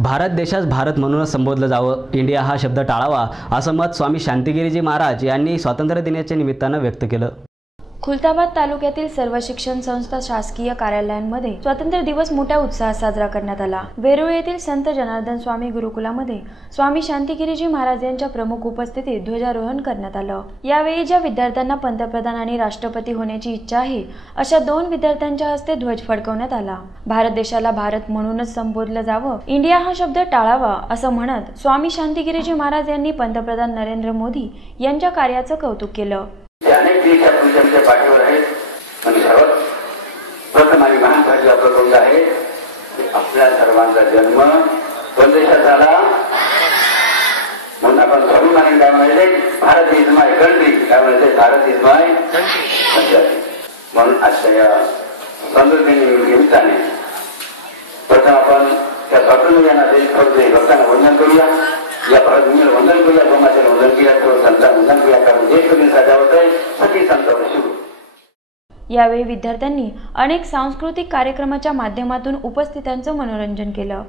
भारत देशास भारत म्हणूनच संबोधलं जावं, इंडिया हा शब्द टाळावा, असं मत स्वामी शांतिगिरीजी महाराज यांनी स्वातंत्र्य दिनाच्या निमित्तानं व्यक्त केलं। खुलताबाद तालुक्यातील सर्व शिक्षण संस्था शासकीय कार्यालयांमध्ये स्वातंत्र्य दिवस मोठ्या उत्साहात साजरा करण्यात आला। वेरूळ येथील संत जनार्दन स्वामी गुरुकुलामध्ये स्वामी शांतिगिरीजी महाराज यांच्या प्रमुख उपस्थितीत ध्वजारोहण करण्यात आलं। यावेळी ज्या विद्यार्थ्यांना पंतप्रधान आणि राष्ट्रपती होण्याची इच्छा आहे अशा 2 विद्यार्थ्यांच्या हस्ते ध्वज फडकवण्यात आला। भारत देशाला भारत म्हणूनच संबोधलं जावं, इंडिया हा शब्द टाळावा असं म्हणत स्वामी शांतिगिरीजी महाराज यांनी पंतप्रधान नरेंद्र मोदी यांच्या कार्याचं कौतुक केलं। अनेक देश तुमच्या पाठीवर आहेत, पण सर्वात प्रथम आणि महान प्रबंध आहे आपल्या सर्वांचा जन्म परदेशात झाला म्हणून आपण स्वाभिमानी काय म्हणायचे, भारत इज माय कंट्री, काय म्हणायचे, भारत इज माय कंट्री। म्हणून आजच्या या स्वातंत्र्य निमित्ताने प्रथम आपण त्या स्वातंत्र्याला भक्तांना वंदन करूया, या भूमीला वंदन करूया, गोमातेला वंदन करूया, संतांना वंदन करूया, कारण देश कधी सजावत आहे सती संतावर सुरू। यावेळी विद्यार्थ्यांनी अनेक सांस्कृतिक कार्यक्रमाच्या माध्यमातून उपस्थितांचं मनोरंजन केलं।